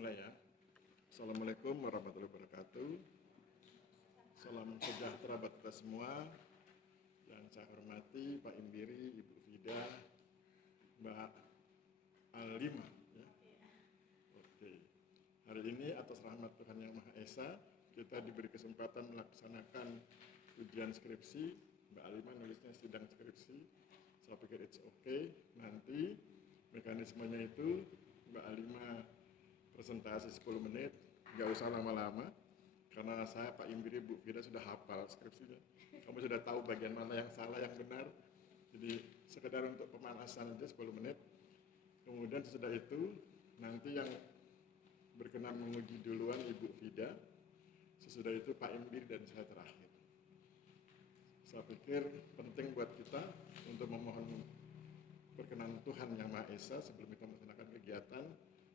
Mulai ya. Assalamualaikum warahmatullahi wabarakatuh. Salam sejahtera buat kita semua. Yang saya hormati Pak Imbiri, Ibu Vida, Mbak Alima. Ya. Oke. Hari ini atas rahmat Tuhan Yang Maha Esa, kita diberi kesempatan melaksanakan ujian skripsi. Mbak Alima nulisnya sidang skripsi. Saya pikir it's okay. Nanti mekanismenya itu Mbak Alima presentasi 10 menit, nggak usah lama-lama. Karena saya, Pak Imbiri, Bu Vida sudah hafal skripsinya. Kamu sudah tahu bagian mana yang salah, yang benar. Jadi sekedar untuk pemanasan aja 10 menit. Kemudian sesudah itu, nanti yang berkenan menguji duluan Ibu Vida. Sesudah itu Pak Imbiri dan saya terakhir. Saya pikir penting buat kita untuk memohon perkenan Tuhan Yang Maha Esa sebelum kita melaksanakan kegiatan.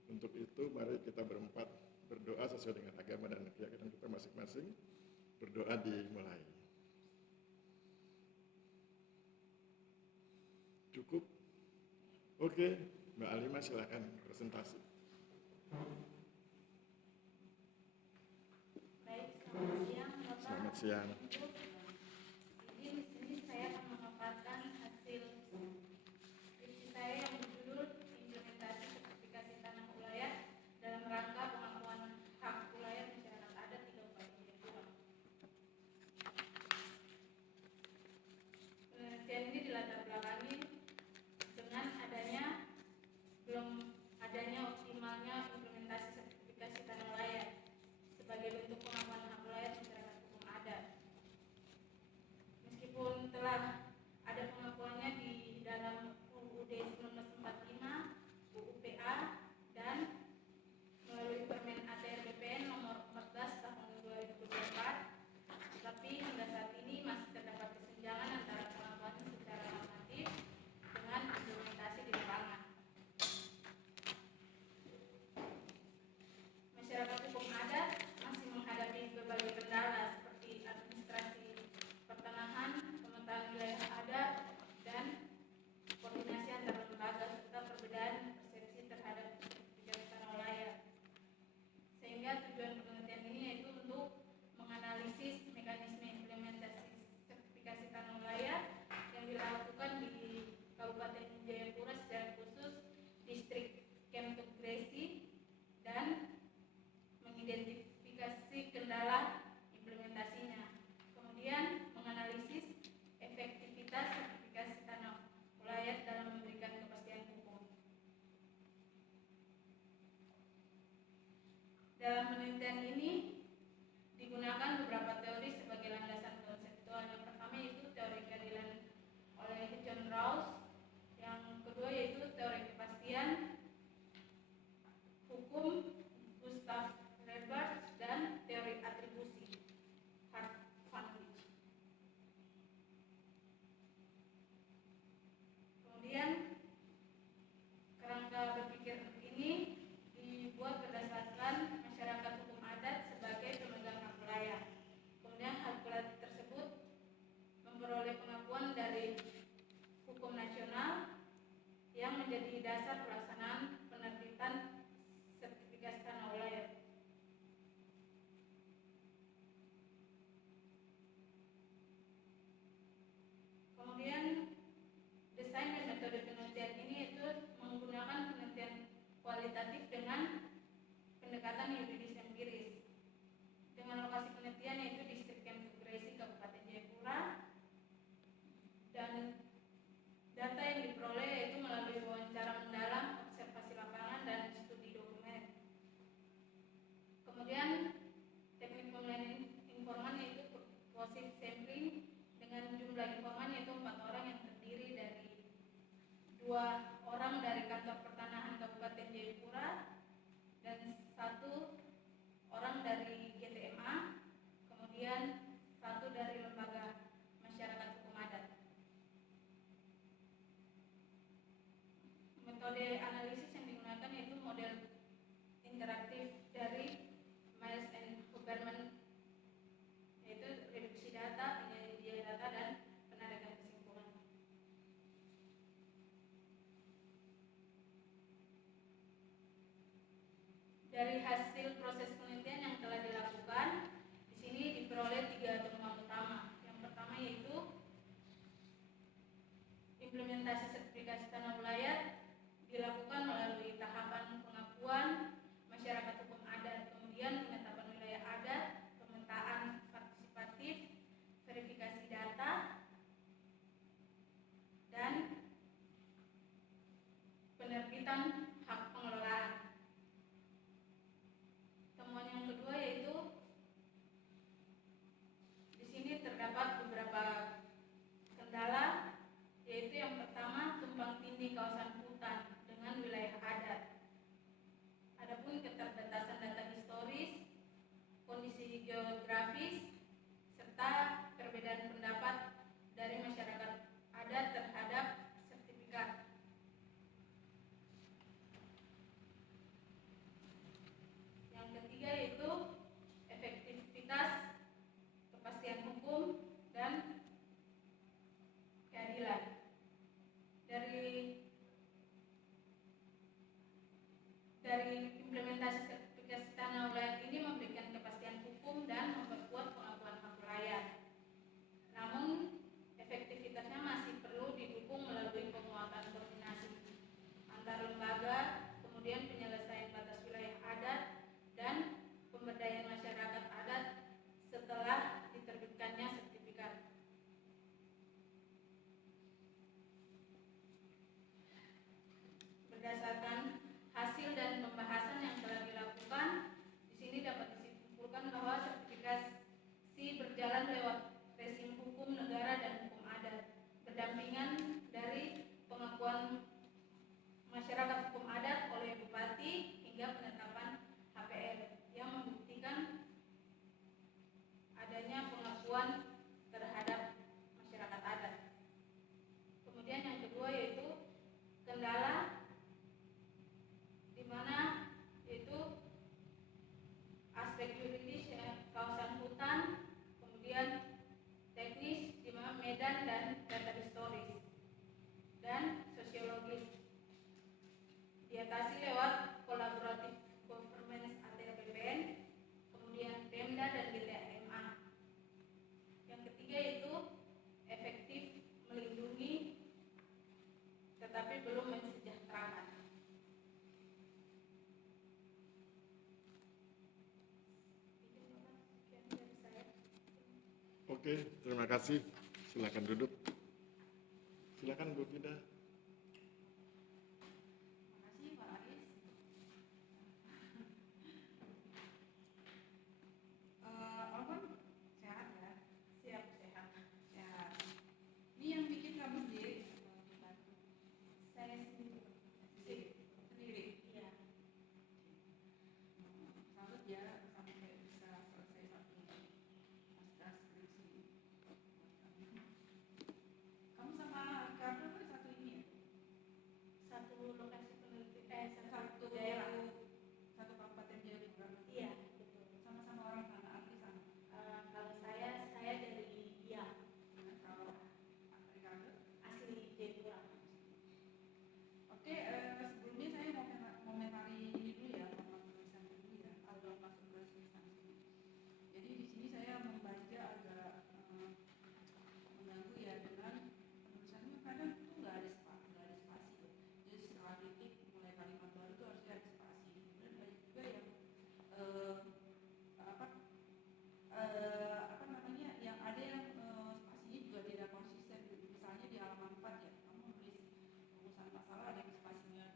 Untuk itu mari kita berempat berdoa sesuai dengan agama dan keyakinan kita masing-masing. Berdoa dimulai. Cukup? Oke, Mbak Alima silakan presentasi. Baik, selamat siang Bapak. Selamat siang. Jadi di sini saya akan memaparkan hasil skripsi saya yang berjudul Implementasi Sertifikasi Tanah Ulayat dalam rangka pengakuan hak ulayat masyarakat adat di Kabupaten Jayapura. Penelitian ini dilatar belakangi dengan belum adanya optimalnya implementasi sertifikasi tanah ulayat sebagai bentuk pengakuan hak ulayat masyarakat hukum adat. Meskipun telah ada pengakuannya di dalam UUD 1945, UUPA, dan melalui Permen ATR BPN nomor 14 tahun 2024, tetapi hingga saat ini masih terdapat kesenjangan antara pengakuan secara normatif dengan implementasi di lapangan. Masyarakat hukum adat masih menghadapi berbagai kendala seperti administrasi pertanahan, pemetaan wilayah adat, dan koordinasi antar lembaga serta perbedaan persepsi terhadap sertifikasi tanah ulayat. Sehingga tujuan penelitian ini yaitu untuk menganalisis mekanisme implementasi sertifikasi tanah ulayat yang dilakukan di Kabupaten Jayapura secara khusus distrik Kemtuk Gresi dan mengidentifikasi kendala implementasinya. Kemudian menganalisis efektivitas sertifikasi tanah ulayat dalam memberikan kepastian hukum. Dalam penelitian ini digunakan beberapa teori sebagai landasan konseptual. Yang pertama yaitu teori keadilan oleh John Rawls, yang kedua yaitu teori kepastian hukum Gustav Reberts, dan teori atribusi Hart van Dijk. Kemudian kerangka berpikir ini dibuat berdasarkan masyarakat hukum adat sebagai pemegang hak ulayat. Kemudian hak ulayat tersebut memperoleh pengakuan dari hukum nasional yang menjadi dasar pelaksanaan penerbitan sertifikasi Dari hasil proses penelitian yang telah dilakukan, di sini diperoleh 3 temuan utama. Yang pertama yaitu implementasi sertifikasi tanah wilayah dilakukan melalui tahapan pengakuan masyarakat hukum adat, kemudian penetapan wilayah adat, pemetaan partisipatif, verifikasi data, dan penerbitan hak pengelolaan. Temuan yang kedua yaitu di sini terdapat beberapa kendala, yaitu yang pertama tumpang tindih kawasan hutan dengan wilayah adat. Adapun keterbatasan data historis, kondisi geografis, serta perbedaan pendapat dari masyarakat adat terhadap sertifikat. Yang ketiga yaitu efektivitas, kepastian hukum, dan keadilan. Dari implementasi sertifikasi tanah wilayah ini memberikan kepastian hukum dan memperkuat pengakuan hak wilayah. Namun efektivitasnya masih perlu didukung melalui penguatan koordinasi antar lembaga, kemudian penyelesaian batas wilayah adat, dan pemberdayaan masyarakat adat setelah diterbitkannya sertifikat. Berdasarkan hasil dan pembahasan yang telah dilakukan, di sini dapat disimpulkan bahwa sertifikasi berjalan lewat rezim hukum negara dan hukum adat, berdampingan dari pengakuan masyarakat hukum adat oleh bupati hingga penetapan HPL yang membuktikan adanya pengakuan terhadap masyarakat adat. Kemudian yang kedua yaitu kendala, di mana yaitu aspek yuridis kawasan hutan, kemudian teknis di mana medan dan data historis, dan sosiologis diatasi lewat kolaboratif governance antar BPN, kemudian Pemda dan GTMA. Yang ketiga yaitu efektif melindungi tetapi belum mensejahterakan. Oke, terima kasih. Silakan duduk. Silakan Bu Fida. Terima kasih Pak Aris. Alvan sehat ya? Siap, sehat. Sehat. Ini yang bikin kamu sendiri atau dibantu? Saya sendiri. Sendiri. Iya. Salut ya sampai bisa selesai satu naskah skripsi. Kamu sama Ricardo kan satu ini ya? Satu lokasi penelitian, Satu daerah. satu kabupaten Jayapura. Iya, betul. Sama-sama orang sana, asli sana. Kalau saya dari Iya, Nah, kalau Ricardo? asli Jayapura. Oke, sebelumnya saya mau komentari ini dulu ya, format tulisan dulu ya, kalau masuk ke substansi. Jadi di sini saya membaca agak mengganggu ya dengan penulisannya kadang tuh nggak ada spasi tuh. Jadi setelah titik mulai kalimat baru tuh harusnya ada spasi. Kemudian banyak juga yang apa namanya, yang ada yang spasinya juga tidak konsisten. Misalnya di halaman 4 ya, kamu nulis rumusan masalah ada yang spasinya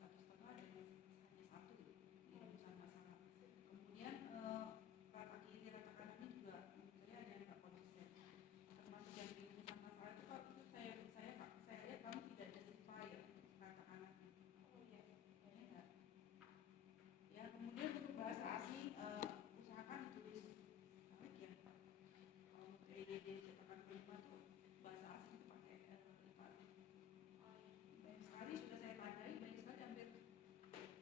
1,5, ada yang hanya 1 gitu di rumusan masalah. Kemudian rata kiri rata kanan ini juga saya ada yang nggak konsisten, termasuk yang di rumusan masalah itu kalau itu saya lihat kamu tidak justify ya rata kanan. Oh iya. Ya enggak. Ya, kemudian untuk bahasa asing usahakan ditulis balik ya Pak. Kalau untuk EYD cetakan kelima tuh bahasa asing itu pakai privat. Banyak sekali sudah saya tandai, banyak sekali hampir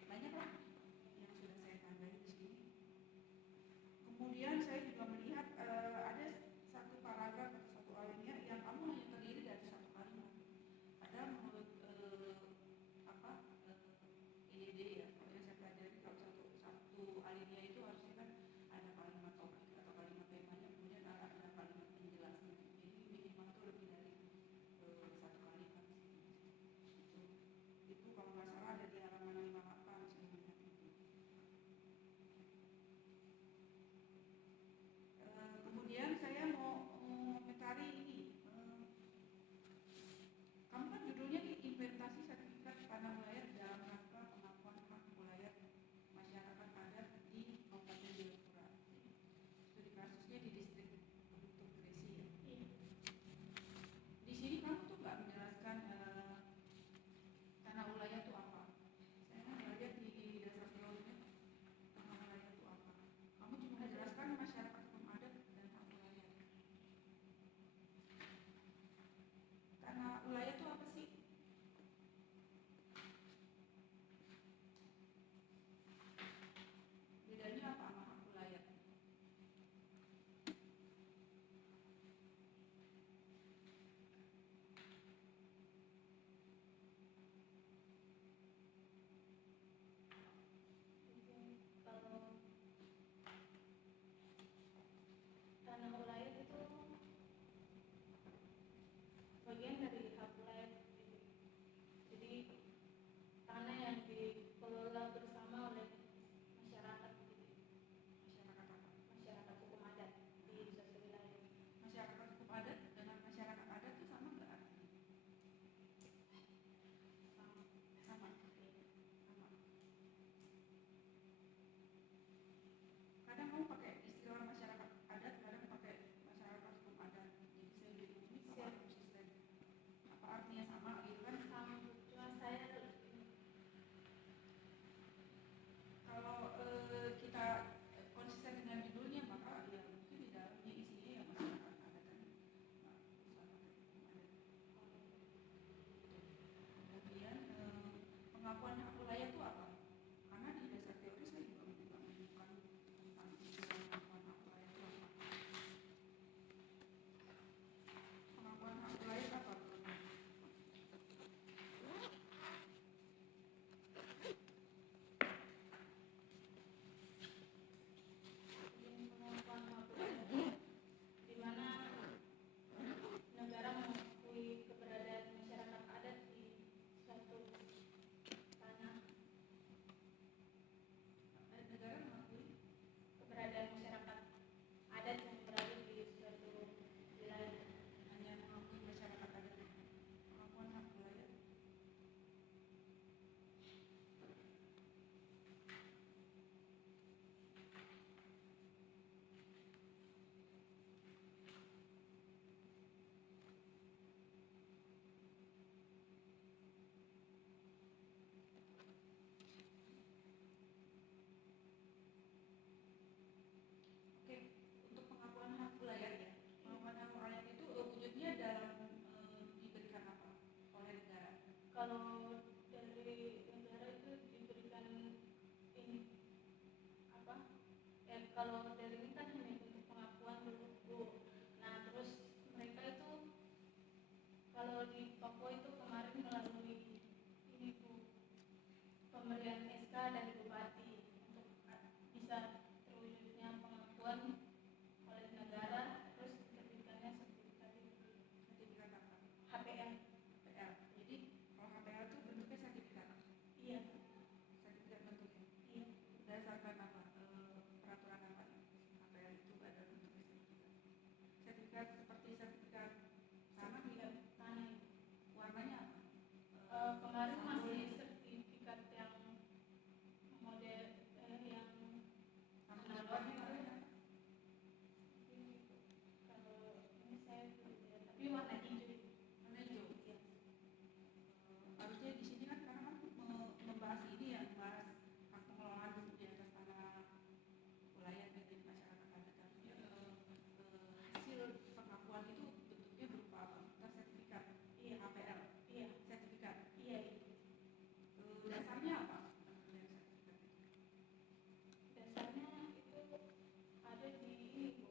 banyak lah yang sudah saya tandai di sini. Kemudian saya juga melihat ada satu paragraf atau satu alinea yang kamu hanya terdiri dari satu kalimat. Padahal menurut EYD ya, kalau yang saya pelajari kalau satu kalau dari ini kan hanya untuk pengakuan dulu Bu. Nah terus mereka itu kalau di Papua itu kemarin melalui ini Bu, pemberian SK dari Bupati untuk bisa terwujudnya pengakuan oleh negara, terus sertifikatnya sertifikat itu Sertifikat apa? HPL. HPL. Jadi kalau HPL itu bentuknya sertifikat. Iya, Sertifikat bentuknya. iya. Berdasarkan apa? Peraturan apa? HPL itu ada bentuknya sertifikat. Sertifikat seperti sertifikat tanah Sertifikat gitu. tanah itu. Warnanya apa? Kemarin sabun. masih sertifikat yang model yang Sabun analog warnanya itu. warnanya apa? Kalau ini saya belum lihat, tapi warna hijau. Warna hijau. Iya. Harusnya di sini kan karena kan membahas ini ya, membahas hak pengelolaan di atas tanah wilayah dari masyarakat adat. Harusnya hasil pengakuan itu bentuknya berupa apa? Entah sertifikat Iya. HPL, Iya. sertifikat. Iya itu. Dasarnya apa? Dari sertifikat itu. Dasarnya itu ada di ini Bu.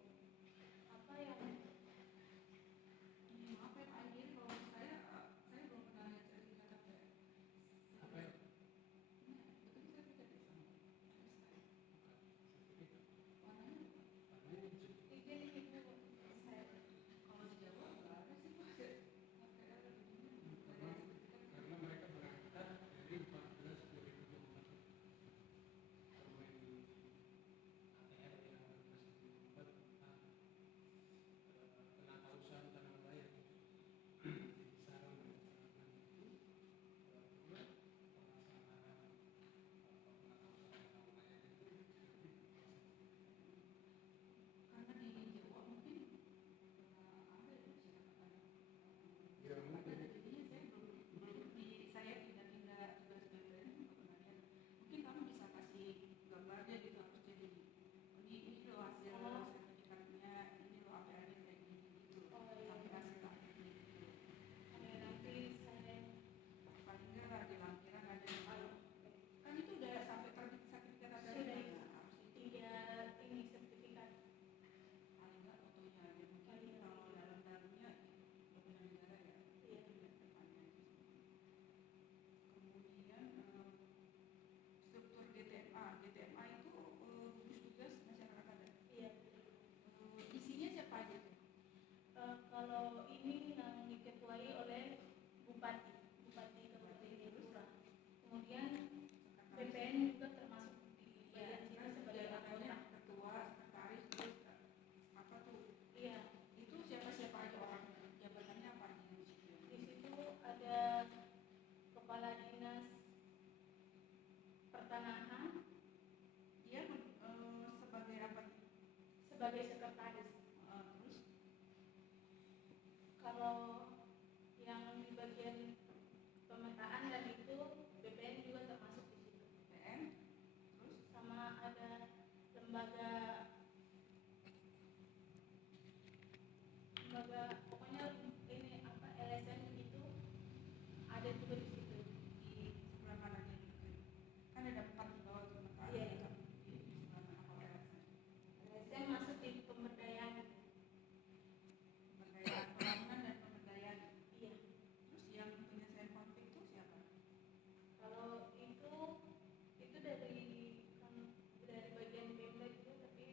Apa yang Maaf ya Pak Egir, kalau saya belum pernah lihat sertifikat HPL. HPL. Betul sertifikat ya sama. Warnanya apa? Warnanya hijau. itu saya Kalau di Jawa nggak ada sih Pak. HPL Karena mereka berangkat dari 14/2024 Permen ATR yang 14/2024 tentang penata usaha tanah wilayah. Jadi saran dan saran itu kedua pelaksanaan penata usaha tanah wilayah itu karena di Jawa mungkin ada ya masyarakat adat. ya mungkin Jadinya saya belum di saya tidak tugas BPN nggak pernah lihat. Mungkin kamu bisa kasih gambarnya gitu harus jadi ini loh hasil sertifikatnya, ini loh APR-nya kayak gini gitu. Oh, iya. Sampai kasih tahu gitu. nanti saya Paling nggak lah di lampiran ada yang tahu. Kan itu udah sampai terbit sertifikat APR sudah ya, harus itu. 3 ini sertifikat. Paling nggak fotonya aja mungkin kalau dalam-dalamnya dokumen negara ya. Iya. Itu lihat depannya aja. Kemudian struktur GTMA. GTMA itu gugus tugas masyarakat adat. Iya. Isinya siapa aja tuh? Kalau ini yang diketuai oleh Bupati Kabupaten Jayapura. Kemudian BPN juga termasuk di bagian sini sebagai anggota. Ketua, sekretaris, terus apa tuh? Iya. Itu siapa-siapa aja orangnya? Jabatannya apa aja di situ? Di situ ada Kepala Dinas Pertanahan Dia sebagai apa nih? sebagai sekretaris. Terus Kalau yang di bagian pemetaan dan itu BPN juga termasuk di situ. BPN, terus Sama ada lembaga pokoknya ini apa LSM itu ada juga di situ. di sebelah mana nih? Kan ada 4 di bawah tuh pemetaan. Iya. Di sebelah mana kalau LSM? LSM masuk di pemberdayaan. Pemberdayaan pembangunan dan pemberdayaan. Iya. Terus yang penyelesaian konflik itu siapa? Kalau itu dari bagian Pemda juga, tapi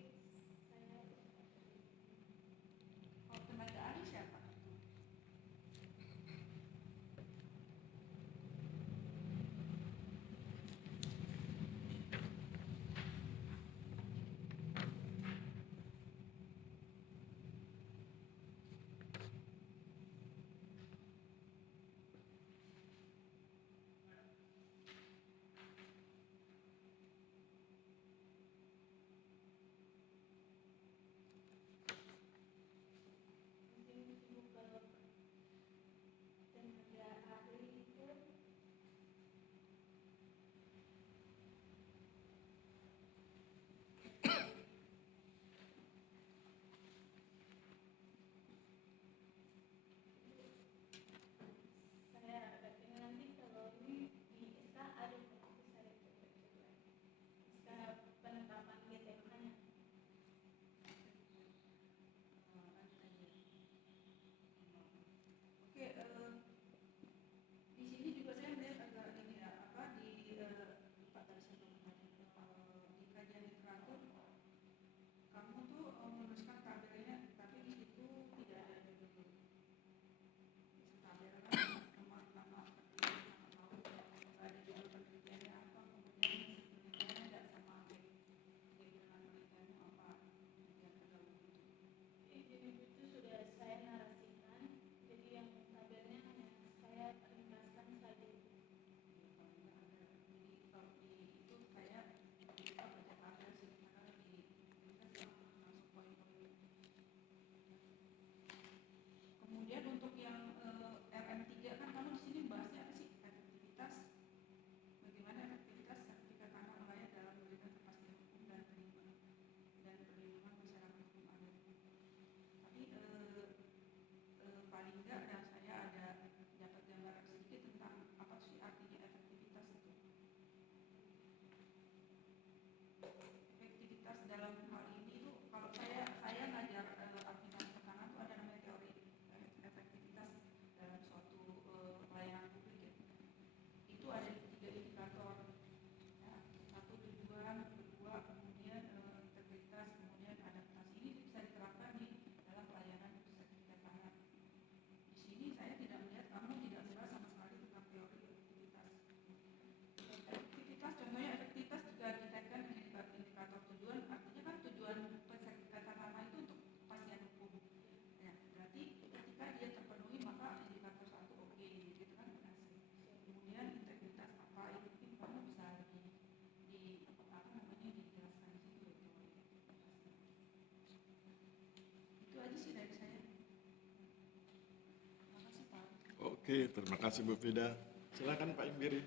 Oke, terima kasih Bu Fida. Silakan Pak Imbiri.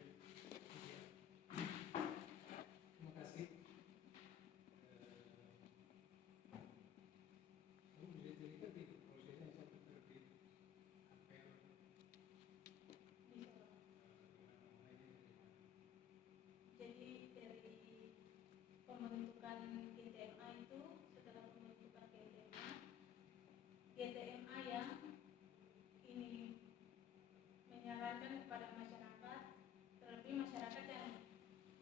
Terima kasih. Kamu bisa cerita tidak prosesnya sampai terbit apel Bisa. Jadi dari pembentukan GTMA itu, setelah pembentukan GTMA yang ini menyarankan kepada masyarakat, terlebih masyarakat yang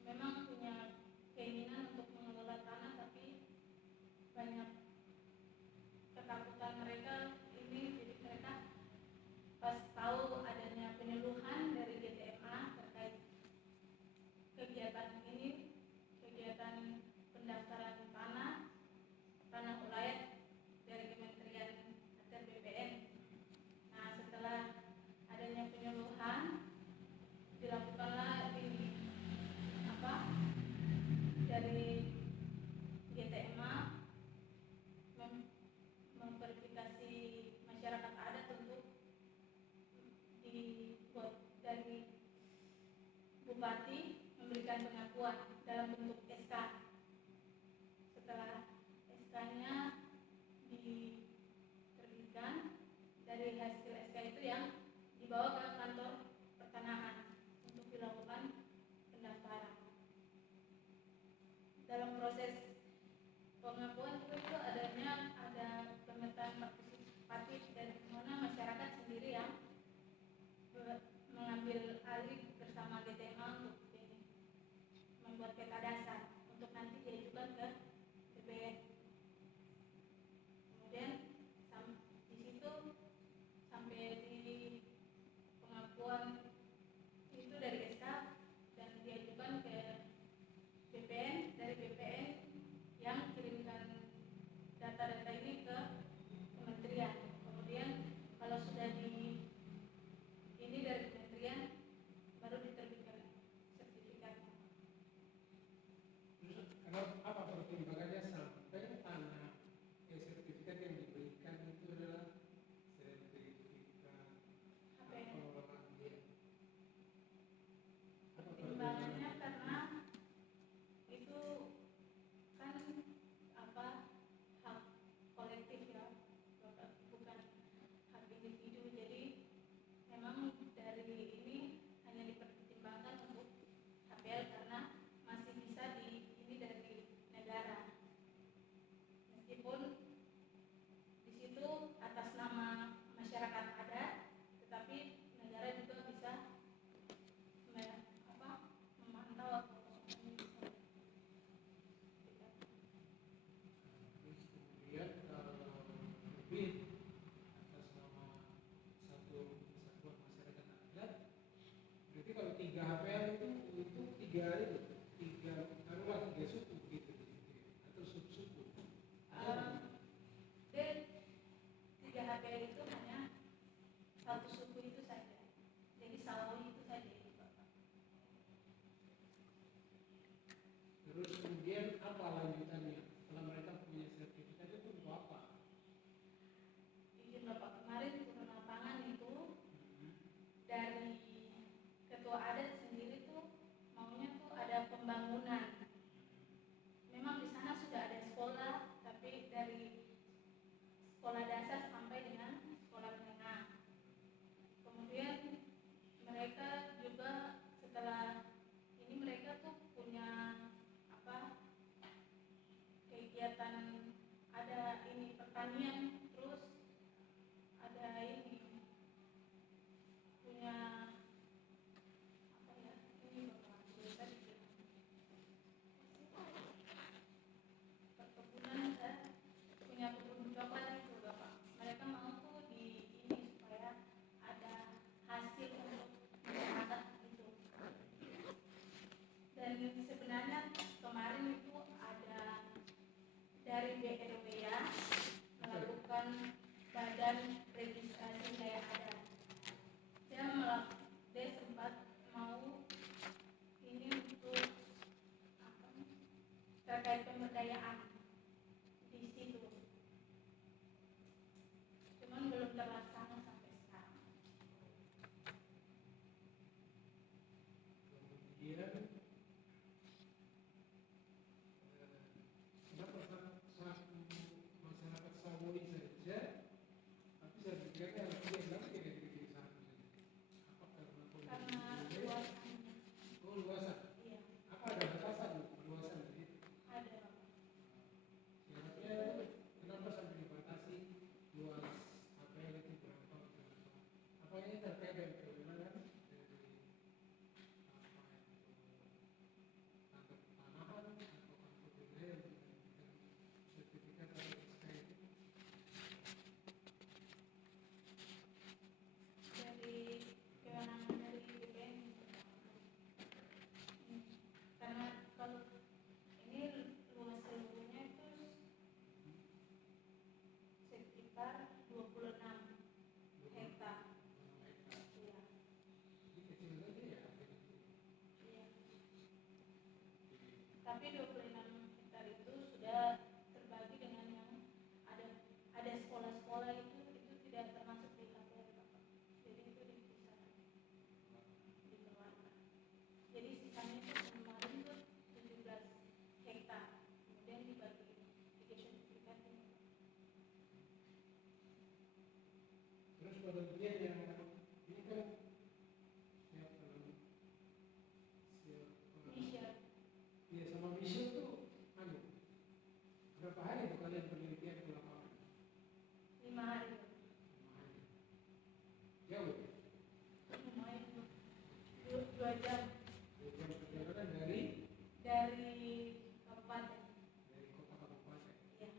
memang punya keinginan untuk mengelola tanah tapi banyak ketakutan mereka ini, jadi mereka pas tahu adanya penyuluhan dari GTMA terkait kegiatan ini, kegiatan pendaftaran tanah ulayat dari Kementerian ATR BPN. Nah, setelah adanya penyuluhan, dilakukanlah ini dari GTMA memverifikasi masyarakat adat untuk dibuat dari Bupati memberikan pengakuan dalam bentuk SK. Setelah SK-nya diterbitkan, dari hasil SK itu yang dibawa ke kantor pertanahan untuk dilakukan pendaftaran. Dalam proses pengakuan itu ada pemetaan partisipatif dari mana masyarakat sendiri yang mengambil alih bersama GTMA untuk ini, membuat peta dasar untuk nanti diajukan ke BPN. Kemudian di situ sampai di pengakuan itu dari SK dan diajukan ke BPN, dari BPN yang kirimkan data-data ini ke kementerian. Kemudian kalau sudah ini dari kementerian baru diterbitkan sertifikatnya. terus apa pertimbangannya sampai tanah sertifikat yang diberikan itu adalah sertifikat pengelolaan dia. Apa Pertimbangannya karena itu kan hak kolektif ya, bukan hak individu. Jadi memang dari ini hanya dipertimbangkan untuk HPL karena masih bisa ini dari negara. Meskipun di situ atas nama masyarakat adat, tetapi negara juga bisa memantau atau ini bisa. Terus kemudian kalau lebih atas nama satu kesatuan masyarakat adat, berarti kalau 3 HPL itu 3 itu 3 suku gitu atau sub-suku. Dan 3 HPL itu hanya satu suku itu saja. Jadi Salawi itu saja itu Bapak. Terus kemudian apa lanjutannya? Setelah mereka punya sertifikat itu untuk apa? Izin Bapak kemarin turun lapangan itu dari ketua adat sendiri tuh maunya tuh ada pembangunan. Memang di sana sudah ada sekolah, tapi dari sekolah dasar sampai dengan sekolah menengah. Kemudian mereka juga setelah ini mereka tuh punya kegiatan, ada ini pertanian, terus ada ini punya ini Bapak bisa dibilang perkebunan, punya kebun coklat itu Bapak. Mereka mau tuh di ini supaya ada hasil untuk masyarakat gitu. Dan sebenarnya kemarin itu ada dari BRWA melakukan badan registrasi wilayah adat. Dia sempat mau ini untuk terkait pemberdayaan di situ. Cuman belum terlaksana sampai sekarang. Tapi 26 hektar itu sudah terbagi dengan yang ada sekolah-sekolah itu tidak termasuk di KPR Bapak. Jadi itu dipisah, dikeluarkan. Jadi sisanya itu kemarin itu 17 hektar, kemudian dibagi 3 sertifikatnya. Terus penentuan yang ini kan siap tanam, siap Inisial ya sama misi itu anu berapa hari itu kalian penelitian ke lapangan? 5 hari. 5 hari. Jauh ya? Lumayan 2 jam 2 jam perjalanan dari kabupaten. kota kabupaten. Ya.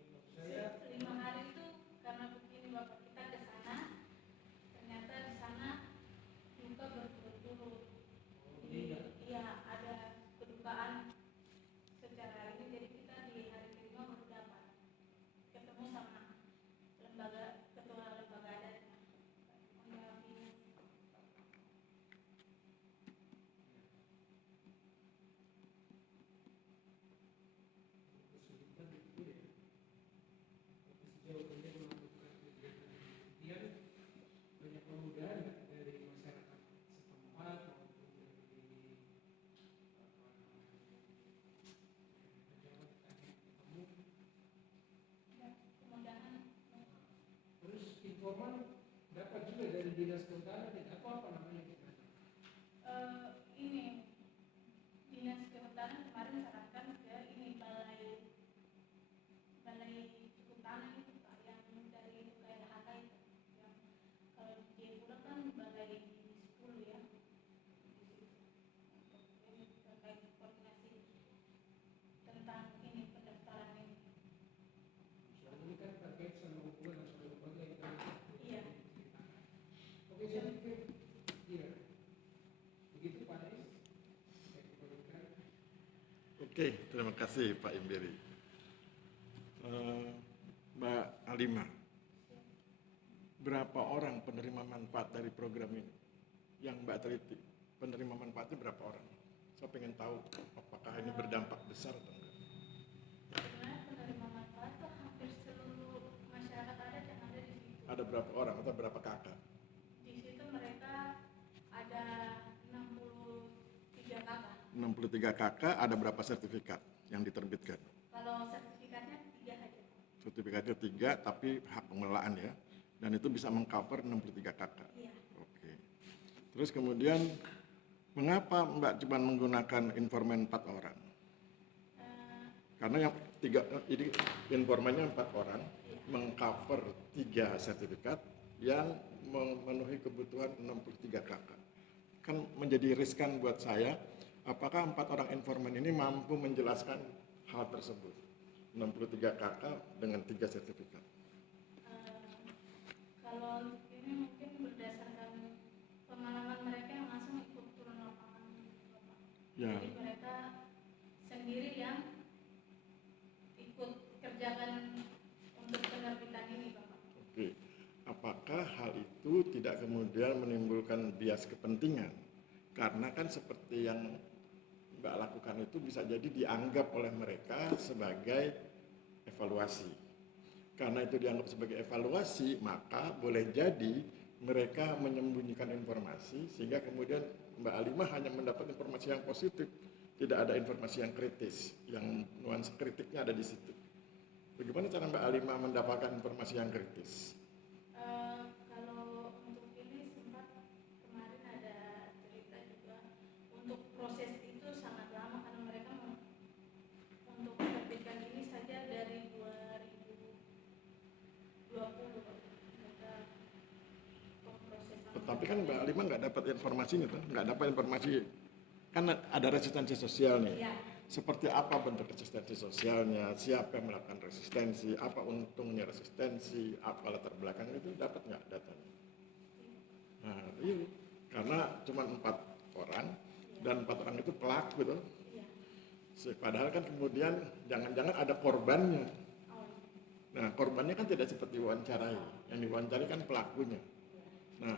Ya, maksud saya 5 hari itu karena begini Bapak, kita ke sana ternyata di sana duka berturut-turut. Jadi iya ada kedukaan secara ini, jadi kita di hari kelima baru dapat ketemu sama ketua lembaga adatnya. Mendampingi. kesulitan itu ya. Tapi sejauh ini melakukan kegiatan penelitian banyak kemudahan nggak dari masyarakat setempat maupun dari pejabat tadi ketemu. Ya, kemudahan Terus informan dapat juga dari dinas kehutanan atau apa namanya kita? ini dinas kehutanan kemarin sarankan ke ini balai kehutanan itu Pak, yang dari KLHK itu, yang kalau dia pulang kan balai 10 ya di situ. Untuk ini terkait koordinasi tentang ini pendaftaran ini. Soalnya ini kan terkait sama hubungan antara lembaga yang tadi Iya. diceritakan. Oke, saya pikir iya. Begitu Pak Anies, saya kembalikan. Oke, terima kasih Pak Imbiri. Mbak Alima, berapa orang penerima manfaat dari program ini? Yang Mbak teliti, penerima manfaatnya berapa orang? Saya pengen tahu apakah ini berdampak besar atau enggak. Sebenarnya penerima manfaat itu hampir seluruh masyarakat adat yang ada di situ. Ada berapa orang atau berapa kakak? Di situ mereka ada 63 kakak. 63 kakak, ada berapa sertifikat yang diterbitkan? Kalau sertifikatnya 3 aja. Sertifikatnya 3, tapi hak pengelolaan ya. Dan itu bisa mengcover 63 kakak. Iya. Oke. Terus kemudian, mengapa Mbak cuma menggunakan informan 4 orang? Karena yang 3, ini informannya 4 orang, mengcover 3 sertifikat yang memenuhi kebutuhan 63 kakak. Kan menjadi riskan buat saya, apakah 4 orang informan ini mampu menjelaskan hal tersebut? 63 kakak dengan 3 sertifikat. Kalau untuk ini mungkin berdasarkan pengalaman mereka yang langsung ikut turun lapangan, Bapak. Ya. Jadi mereka sendiri yang ikut kerjakan untuk penerbitan ini, Bapak. Oke. Apakah hal itu tidak kemudian menimbulkan bias kepentingan? Karena kan seperti yang Mbak lakukan itu bisa jadi dianggap oleh mereka sebagai evaluasi. Karena itu dianggap sebagai evaluasi, maka boleh jadi mereka menyembunyikan informasi sehingga kemudian Mbak Alimah hanya mendapat informasi yang positif, tidak ada informasi yang kritis, yang nuansa kritiknya ada di situ. Bagaimana cara Mbak Alimah mendapatkan informasi yang kritis? Kalau untuk ini sempat kemarin ada cerita juga untuk proses itu sangat lama karena mereka untuk menerbitkan ini saja dari 2020 mereka pemrosesan. Tetapi kan Mbak Alimah nggak dapat informasinya, tuh, nggak dapat informasi. Kan ada resistensi sosial nih. Ya. Seperti apa bentuk resistensi sosialnya, siapa yang melakukan resistensi, apa untungnya resistensi, apa latar belakang itu dapat nggak datanya? Nah, iya, karena cuma 4 orang dan 4 orang itu pelaku tuh. Iya. Padahal kan kemudian jangan-jangan ada korbannya. Oh, Nah, korbannya kan tidak seperti diwawancarai, yang diwawancarai kan pelakunya. Nah,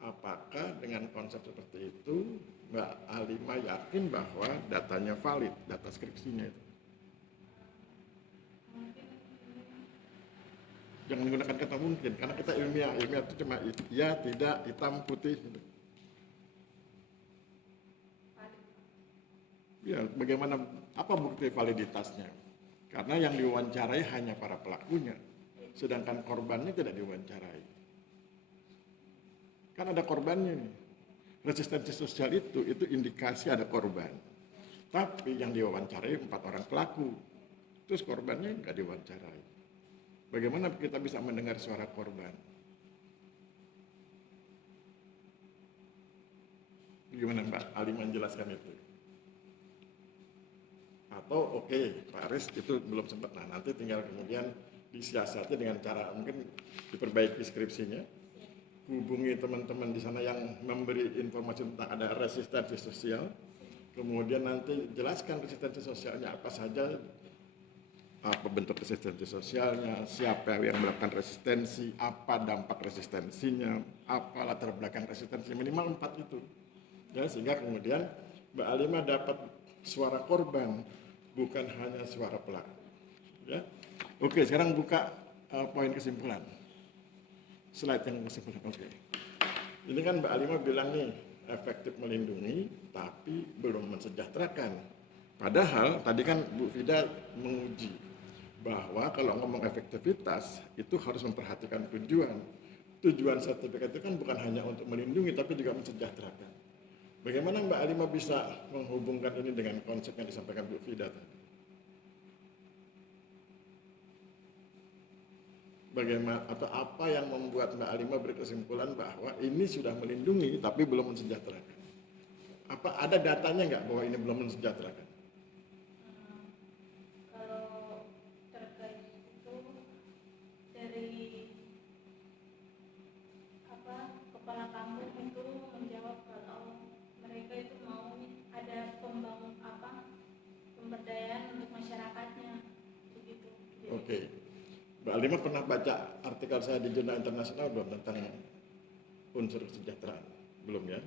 apakah dengan konsep seperti itu Mbak Alima yakin bahwa datanya valid, data skripsinya itu. Jangan menggunakan kata mungkin, karena kita ilmiah itu cuma ya, tidak, hitam, putih. Gitu. Ya, bagaimana, apa bukti validitasnya? Karena yang diwawancarai hanya para pelakunya, sedangkan korbannya tidak diwawancarai. Kan ada korbannya nih. Resistensi sosial itu indikasi ada korban. Tapi yang diwawancarai 4 orang pelaku, terus korbannya nggak diwawancarai. Bagaimana kita bisa mendengar suara korban? Bagaimana Mbak Ali menjelaskan itu? Atau oke, Pak Aris itu belum sempat. Nah, nanti tinggal kemudian disiasati dengan cara mungkin diperbaiki skripsinya. Hubungi teman-teman di sana yang memberi informasi tentang ada resistensi sosial. Kemudian nanti jelaskan resistensi sosialnya apa saja, apa bentuk resistensi sosialnya, siapa yang melakukan resistensi, apa dampak resistensinya, apa latar belakang resistensi, minimal 4 itu. Ya, sehingga kemudian Mbak Alima dapat suara korban, bukan hanya suara pelaku. Ya. Oke, sekarang buka poin kesimpulan. Slide yang kesimpulan. Oke. Ini kan Mbak Alima bilang nih, efektif melindungi, tapi belum mensejahterakan. Padahal tadi kan Bu Fida menguji bahwa kalau ngomong efektivitas itu harus memperhatikan tujuan. Tujuan sertifikat itu kan bukan hanya untuk melindungi tapi juga mensejahterakan. Bagaimana Mbak Alima bisa menghubungkan ini dengan konsep yang disampaikan Bu Fida tadi? Bagaimana atau apa yang membuat Mbak Alima berkesimpulan bahwa ini sudah melindungi tapi belum mensejahterakan? Apa ada datanya nggak bahwa ini belum mensejahterakan? Kalau terkait itu dari kepala kampung itu menjawab kalau mereka itu mau ada pemberdayaan untuk masyarakatnya begitu. Oke. Mbak Alima pernah baca artikel saya di jurnal internasional belum tentang unsur kesejahteraan? Belum ya?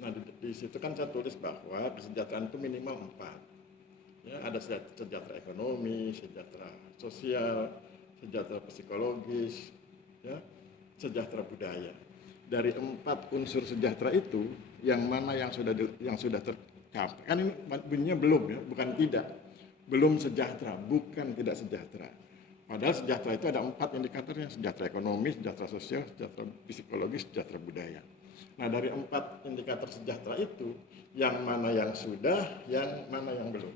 Nah di situ kan saya tulis bahwa kesejahteraan itu minimal 4. Ya, ada sejahtera ekonomi, sejahtera sosial, sejahtera psikologis, ya, sejahtera budaya. Dari 4 unsur sejahtera itu, yang mana yang sudah tercapai? Kan ini bunyinya belum ya, bukan tidak. Belum sejahtera, bukan tidak sejahtera. Padahal sejahtera itu ada 4 indikatornya, sejahtera ekonomi, sejahtera sosial, sejahtera psikologis, sejahtera budaya. Nah dari 4 indikator sejahtera itu, yang mana yang sudah, yang mana yang belum.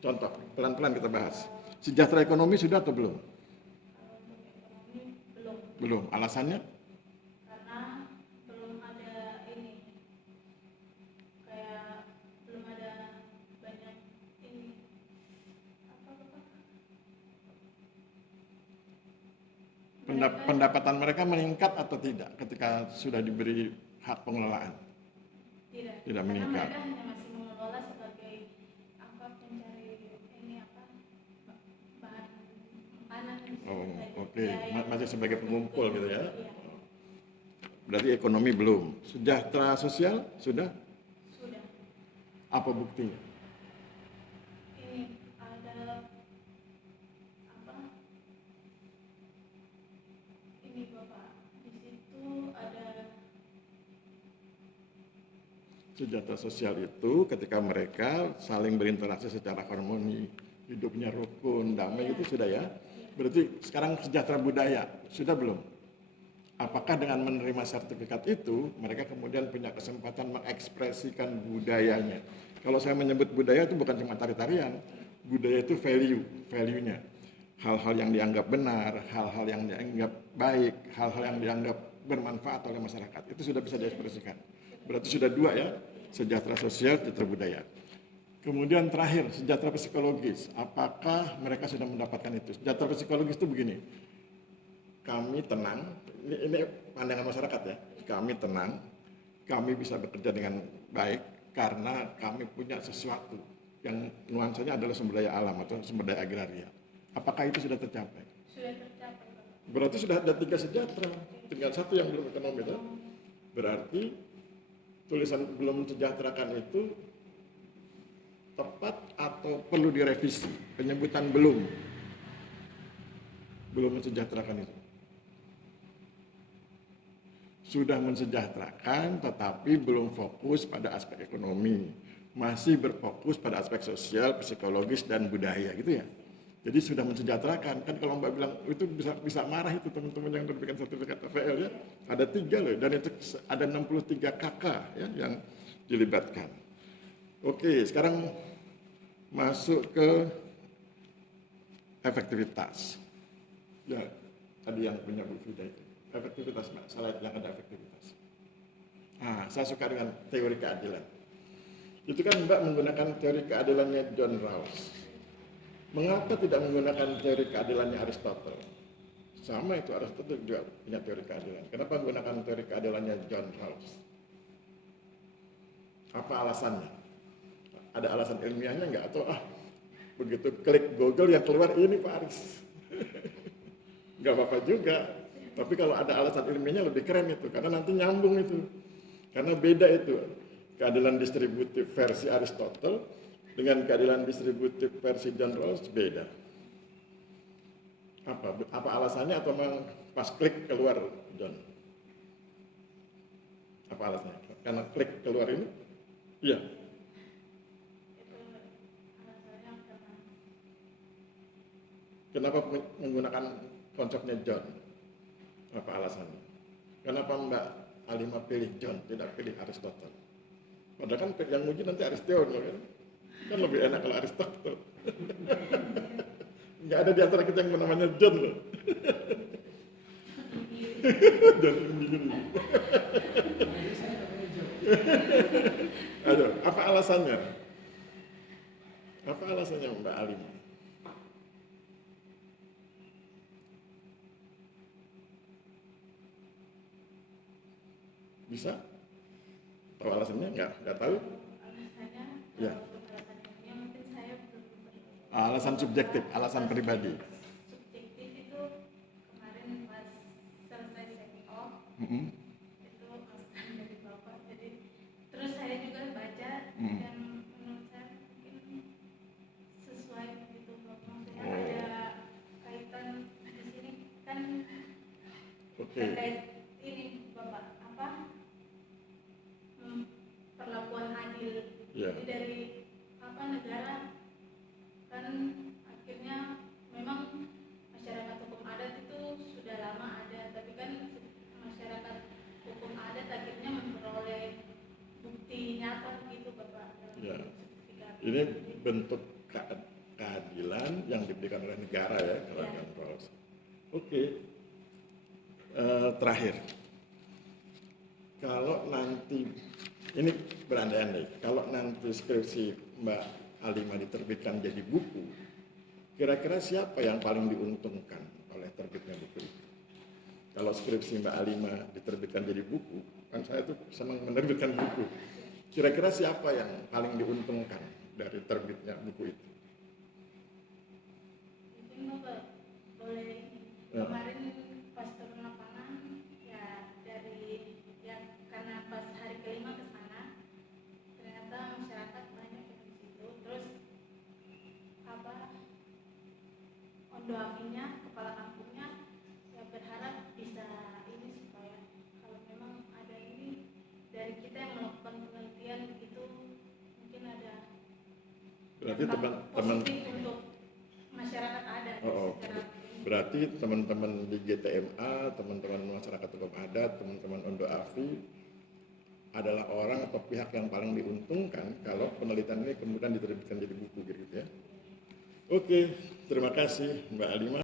Contoh, pelan-pelan kita bahas. Sejahtera ekonomi sudah atau belum? Kalau untuk ekonomi belum, Belum. Alasannya? karena belum ada ini, kayak belum ada banyak ini Pendapatan mereka meningkat atau tidak ketika sudah diberi hak pengelolaan? tidak Tidak karena meningkat. mereka hanya masih mengelola sebagai pencari ini bahan makanan. Oh, oke. Ya, Masih sebagai pengumpul gitu ya. Iya, Berarti ekonomi belum. Sejahtera sosial sudah? sudah. Apa buktinya? Ini ada ini Bapak, di situ ada Sejahtera sosial itu ketika mereka saling berinteraksi secara harmoni, hidupnya rukun, damai, itu sudah ya. Berarti sekarang sejahtera budaya, sudah belum? Apakah dengan menerima sertifikat itu, mereka kemudian punya kesempatan mengekspresikan budayanya? Kalau saya menyebut budaya itu bukan cuma tari-tarian, budaya itu value-nya. Hal-hal yang dianggap benar, hal-hal yang dianggap baik, hal-hal yang dianggap bermanfaat oleh masyarakat, itu sudah bisa diekspresikan. Berarti sudah 2 ya, sejahtera sosial, sejahtera budaya. Kemudian terakhir, sejahtera psikologis. Apakah mereka sudah mendapatkan itu? Sejahtera psikologis itu begini, kami tenang, ini pandangan masyarakat ya, kami tenang, kami bisa bekerja dengan baik karena kami punya sesuatu yang nuansanya adalah sumber daya alam atau sumber daya agraria. Apakah itu sudah tercapai? sudah tercapai Bapak. Berarti sudah ada 3 sejahtera, tinggal 1 yang belum ekonomi. Berarti tulisan belum mensejahterakan itu tepat atau perlu direvisi? Penyebutan belum mensejahterakan itu. Sudah mensejahterakan tetapi belum fokus pada aspek ekonomi, masih berfokus pada aspek sosial, psikologis dan budaya gitu ya. Jadi sudah mensejahterakan. Kan kalau Mbak bilang itu bisa marah itu teman-teman yang terbitkan sertifikat TVL ya. Ada 3 loh dan itu ada 63 KK ya yang dilibatkan. Oke, sekarang masuk ke efektivitas. Ya, tadi yang punya Bu Fida itu. Efektivitas, Mbak. Slide yang ada efektivitas. Nah, saya suka dengan teori keadilan. Itu kan Mbak menggunakan teori keadilannya John Rawls. Mengapa tidak menggunakan teori keadilannya Aristotle? Sama itu, Aristotle juga punya teori keadilan. Kenapa menggunakan teori keadilannya John Rawls? Apa alasannya? Ada alasan ilmiahnya nggak? Atau begitu klik Google yang keluar ini Pak Aris? Nggak apa-apa juga. Tapi kalau ada alasan ilmiahnya lebih keren itu, karena nanti nyambung itu. Karena beda itu, keadilan distributif versi Aristotle dengan keadilan distributif versi John Rawls beda. Apa alasannya atau memang pas klik keluar John? Apa alasannya? Karena klik keluar ini? Iya. Itu alasannya karena Kenapa menggunakan konsepnya John? Apa alasannya? Kenapa Mbak Alimah pilih John, tidak pilih Aristotle? Padahal kan yang uji nanti Aristotle kan? Kan lebih enak kalau Aristotle. Nggak ada di antara kita yang namanya John loh. John sendiri. Aduh, apa alasannya? Apa alasannya Mbak Alimah? Bisa? Tahu alasannya? Nggak tahu? alasannya Ya. untuk alasan ilmiah mungkin saya belum Alasan subjektif, alasan pribadi. subjektif itu kemarin pas selesai semi-off Mm-mm. itu masukan dari Bapak, jadi terus saya juga baca Hmm. dan menurut saya mungkin sesuai gitu Bapak. Maksudnya Oh. ada kaitan di sini kan Oke. terkait ini Bapak perlakuan adil. Ya. Jadi dari negara kan akhirnya memang masyarakat hukum adat itu sudah lama ada, tapi kan masyarakat hukum adat akhirnya memperoleh bukti nyata gitu Bapak dalam Ya. sertifikat. Ini bentuk keadilan yang diberikan oleh negara ya, kalau Ya. John Rawls. Oke. Terakhir, kalau nanti ini berandai-andai, kalau nanti skripsi Mbak Alimah diterbitkan jadi buku, kira-kira siapa yang paling diuntungkan oleh terbitnya buku itu? Kalau skripsi Mbak Alimah diterbitkan jadi buku, kan saya tuh senang menerbitkan buku. Kira-kira siapa yang paling diuntungkan dari terbitnya buku itu? Mungkin Bapak boleh Ya. kemarin pas turun lapangan ya dari karena pas hari kelima ke sana ternyata masyarakat banyak yang di situ, terus Ondo Afinya kepala kampungnya ya berharap bisa ini supaya kalau memang ada ini dari kita yang melakukan penelitian begitu mungkin ada Berarti dampak teman-teman positif untuk masyarakat adat secara berarti teman-teman di GTMA, teman-teman masyarakat hukum adat, teman-teman Ondo Afi adalah orang atau pihak yang paling diuntungkan kalau penelitian ini kemudian diterbitkan jadi buku gitu ya. Oke, terima kasih Mbak Alimah.